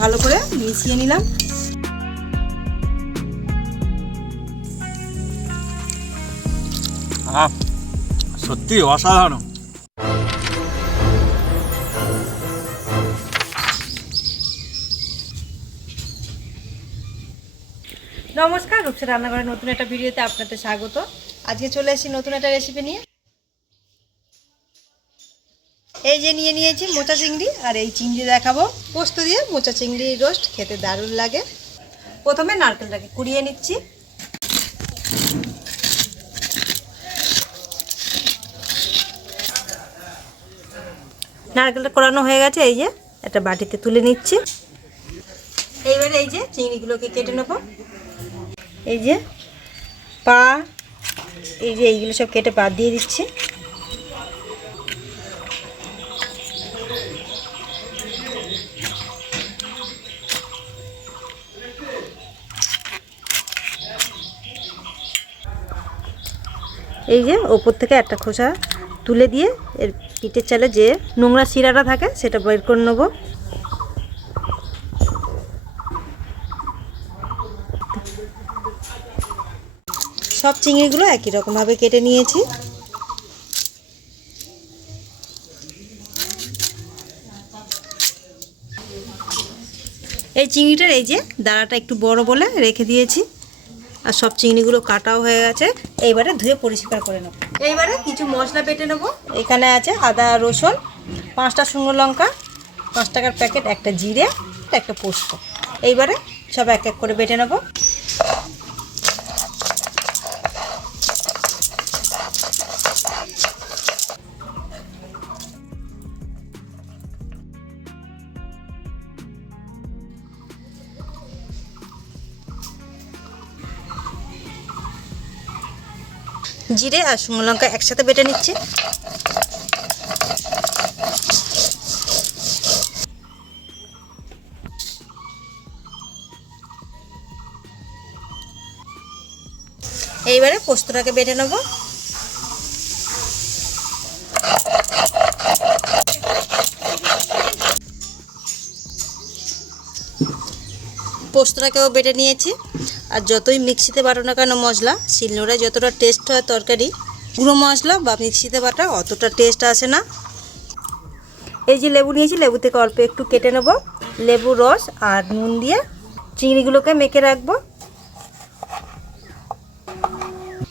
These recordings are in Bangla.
ভালো করে মিশিয়ে নিলাম। সত্যি অসাধারণ। নমস্কার, রূপসা রান্নাঘরের নতুন একটা ভিডিওতে আপনাদের স্বাগত। আজকে চলে এসেছি নতুন একটা রেসিপি নিয়ে। এই যে নিয়েছি মোচা চিংড়ি, আর এই চিংড়ি দেখাবো পোস্ত দিয়ে মোচা চিংড়ি রোস্ট, খেতে দারুণ লাগে। প্রথমে নারকেলটাকে কুড়িয়ে নিচ্ছি। নারকেলটা কোরানো হয়ে গেছে, এই যে একটা বাটিতে তুলে নিচ্ছি। এইবারে এই যে চিংড়িগুলোকে কেটে নেব। এই যে পা, এই যে এইগুলো সব কেটে বাদ দিয়ে দিচ্ছি। এই যে ওপর থেকে একটা খোসা তুলে দিয়ে এর পিঠের চালে যে নোংরা শিরাটা থাকে সেটা বের করে নেব। সব চিংড়িগুলো একই রকমভাবে কেটে নিয়েছি। এই চিংড়িটার এই যে দাঁড়াটা একটু বড় বলে রেখে দিয়েছি, আর সব চিংড়িগুলো কাটাও হয়ে গেছে। এইবারে ধুয়ে পরিষ্কার করে নেব। এইবারে কিছু মশলা বেটে নেব। এখানে আছে আদা রসুন, 5টা শুকনো লঙ্কা, 5 টাকার প্যাকেট, একটা জিরে, একটা পোস্ত। এইবারে সব এক এক করে বেটে নেব। জিরে আর শুকনো লঙ্কা একসাথে বেটে নিচ্ছি। এইবারে পোস্তটাকে বেটে নেব। পোস্তটাকেও বেটে নিয়েছি। আর যতই মিক্সিতে বাটো না কেন মশলা, শিলনোড়ায় যতটা টেস্ট হয় তরকারি, গুঁড়ো মশলা বা মিক্সিতে বাটা অতটা টেস্ট আসে না। এই যে লেবু নিয়েছি, লেবু থেকে অল্প একটু কেটে নেব। লেবু রস আর নুন দিয়ে চিংড়িগুলোকে মেখে রাখবো।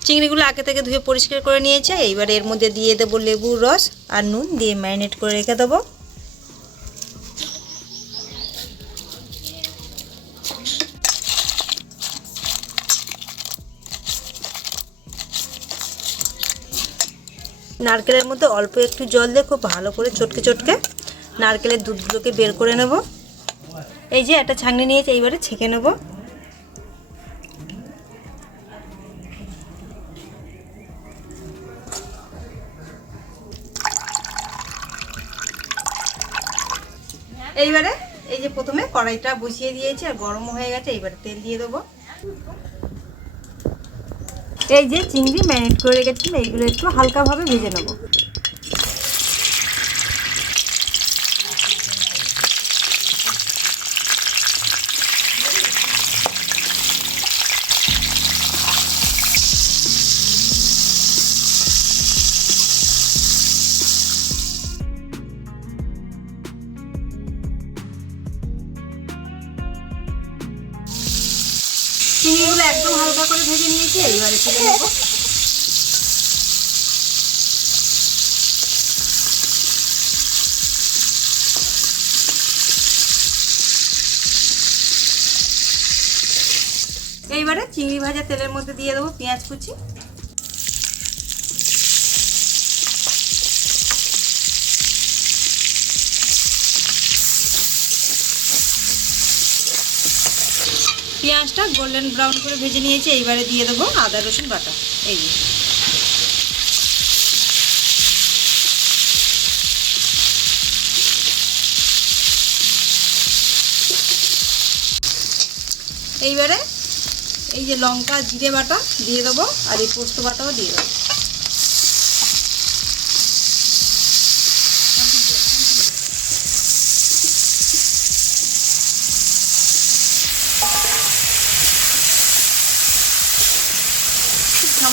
চিংড়িগুলো আগে থেকে ধুয়ে পরিষ্কার করে নিয়েছি। এইবার এর মধ্যে দিয়ে দেবো লেবুর রস আর নুন দিয়ে ম্যারিনেট করে রেখে দেবো। নারকেলের মধ্যে অল্প একটু জল দিয়ে খুব ভালো করে চটকে নারকেলের দুধগুলোকে বের করে নেব। এই যে একটা ছাঁকনি নিয়েছি, এইবারে ছেঁকে নেব। এইবারে এই যে প্রথমে কড়াইটা বসিয়ে দিয়েছি আর গরম হয়ে গেছে। এইবারে তেল দিয়ে দেবো। এই যে চিংড়ি ম্যারিনেট করে রেখেছিলাম, এইগুলো একটু হালকাভাবে ভেজে নেব। চিংড়িগুলো একদম হালকা করে ভেজে নিয়েছি। এইবারে তুলে নেব। এইবারে চিংড়ি ভাজা তেলের মধ্যে দিয়ে দেবো পেঁয়াজ কুচি। পেঁয়াজটা গোল্ডেন ব্রাউন করে ভেজে নিয়েছি। এইবারে দিয়ে দেবো আদা রসুন বাটা। এই যে এইবারে এই যে লঙ্কা জিরে বাটা দিয়ে দেবো, আর এই পোস্ত বাটাও দিয়ে দেবো।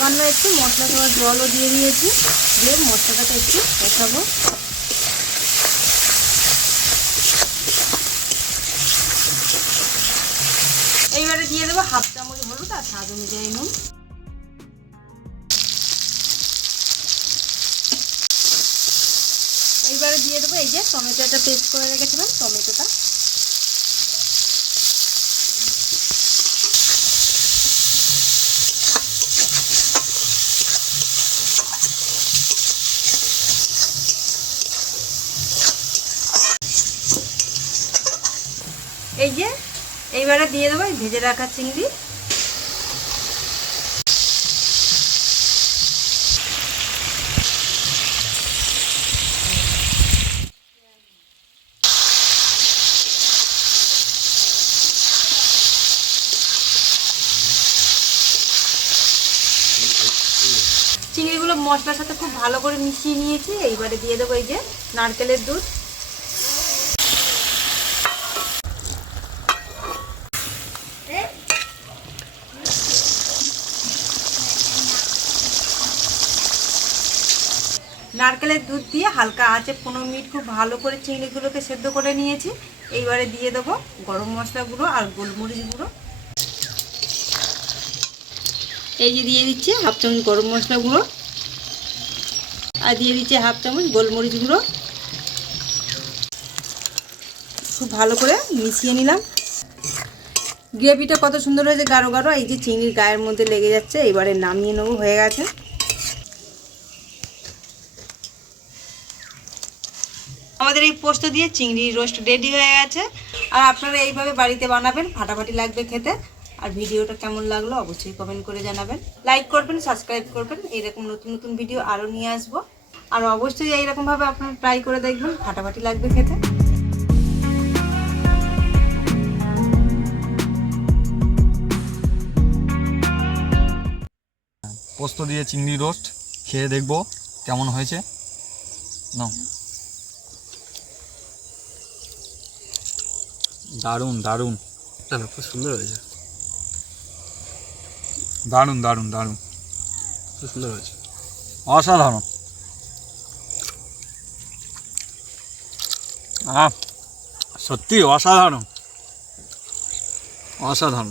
সামান্য একটু মশলা খাওয়ার জলও দিয়ে দিয়েছি, দিয়ে মশলাটাকে একটু কষাবো। এইবারে দিয়ে দেবো 1/2 চামচ হলুদ আর স্বাদ অনুযায়ী নুন। এইবারে দিয়ে দেবো এই যে টমেটো একটা পেস্ট করে রেখেছিলাম, টমেটোটা। এই যে এইবারে দিয়ে দেবো ভেজে রাখা চিংড়ি। চিংড়িগুলো মশলার সাথে খুব ভালো করে মিশিয়ে নিয়েছি। এইবারে দিয়ে দেবো এই যে নারকেলের দুধ। নারকেলের দুধ দিয়ে হালকা আঁচে 15 মিনিট খুব ভালো করে চিংড়িগুলোকে সেদ্ধ করে নিয়েছি। এইবারে দিয়ে দেবো গরম মশলা গুঁড়ো আর গোলমরিচ গুঁড়ো। এই যে দিয়ে দিচ্ছি 1/2 চামচ গরম মশলা গুঁড়ো আর দিয়ে দিচ্ছি 1/2 চামচ গোলমরিচ গুঁড়ো। খুব ভালো করে মিশিয়ে নিলাম। গ্রেভিটা কত সুন্দর হয়েছে, গাঢ় গাঢ়। এই যে চিংড়ির গায়ের মধ্যে লেগে যাচ্ছে। এবারে নামিয়ে নেবো, হয়ে গেছে। আমাদের এই পোস্ত দিয়ে চিংড়ি রোস্ট রেডি হয়ে গেছে। আর আপনারা এইভাবে বাড়িতে বানাবেন, ফাটাফাটি লাগবে খেতে। আর ভিডিওটা কেমন লাগলো অবশ্যই কমেন্ট করে জানাবেন, লাইক করবেন, সাবস্ক্রাইব করবেন। এইরকম নতুন নতুন ভিডিও আরও নিয়ে আসবো। আর অবশ্যই এইরকমভাবে আপনারা ট্রাই করে দেখবেন, ফাটাফাটি লাগবে খেতে। পোস্ত দিয়ে চিংড়ি রোস্ট খেয়ে দেখবো কেমন হয়েছে। নাও, দারুণ দারুণ, না খুব সুন্দর হয়েছে, দারুণ দারুণ দারুণ, খুব সুন্দর হয়েছে, অসাধারণ। সত্যি অসাধারণ, অসাধারণ।